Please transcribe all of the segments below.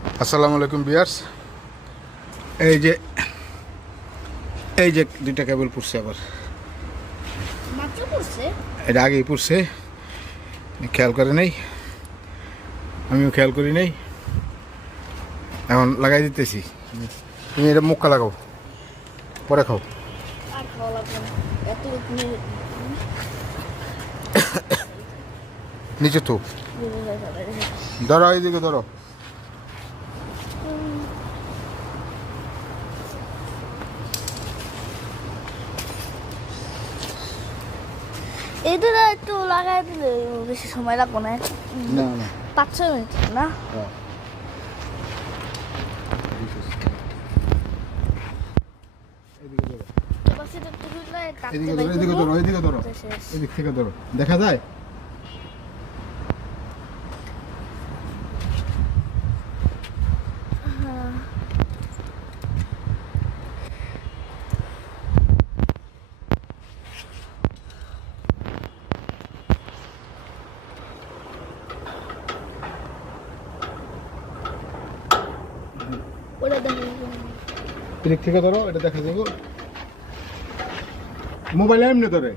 আসসালামু আলাইকুম ভিউয়ার্স। এই যে দুইটা কেবল পড়ছে, আবার মাত্র পড়ছে, এটা আগেই পড়ছে, খেয়াল করে নেই, আমিও খেয়াল করি নেই। এখন লাগাই দিতেছি। তুমি এটা মুখটা লাগাও, পরে খাও। আর খাওয়া লাগবে না। এত নিচে তো ধরো, এইদিকে ধরো। এটা একটু লাগাই দিলে বেশি সময় লাগবে না। না না 5-6 মিনিট না? এদিকে ধরো, এদিকে ধরো, এদিক থেকে ধরো, দেখা যায়। ওটা দেখো, এদিক থেকে ধরো, এটা দেখা যাবো। মোবাইল এমনি ধরে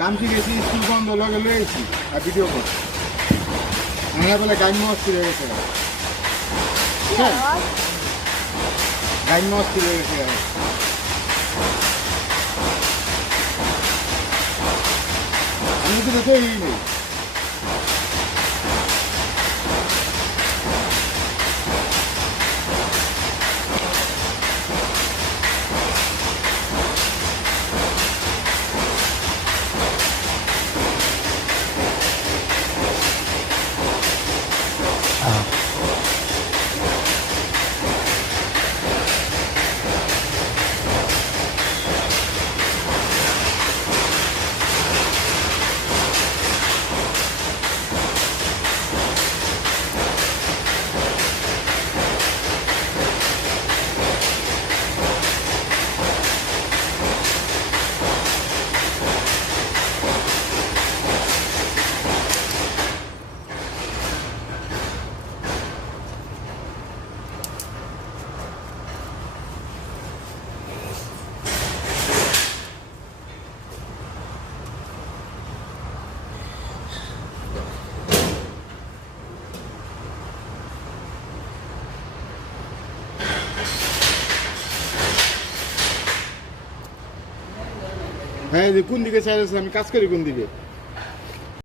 কাম শিখেছি, স্কুল বন্ধ লগে লয়েছি আর ভিডিও কর। আমরা বলে গাইন মস্তি হয়ে গেছে, গাইন মস্তি হয়ে গেছে। আমি তো দেখেই নেই। হ্যাঁ, কোন দিকে চাইছে, আমি কাজ করি কোন দিকে।